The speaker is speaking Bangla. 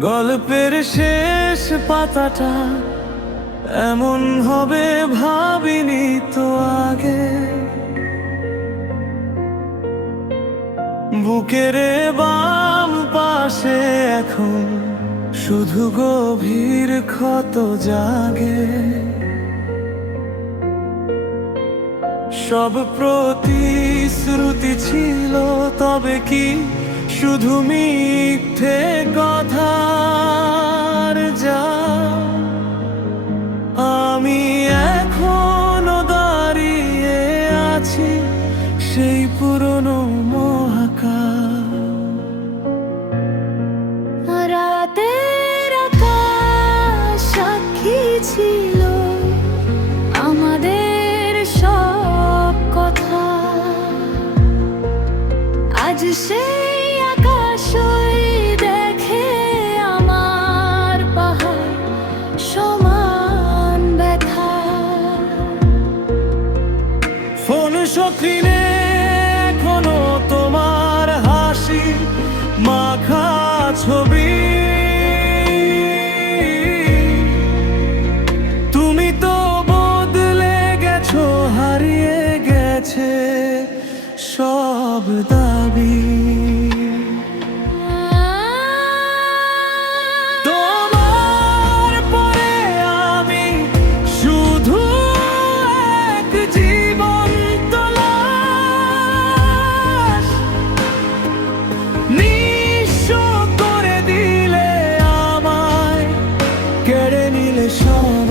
গল্পের শেষ পাতাটা এমন হবে ভাবিনি তো আগে। বুকের বাম পাশে এখন শুধু গভীর ক্ষত জাগে। সব প্রতিশ্রুতি ছিল, তবে কি শুধু মিথ্যে কথার যা আমি এখনও দাঁড়িয়ে আছি সেই পুরনো গেছে সব দাবি। কেড়ে নিলে সব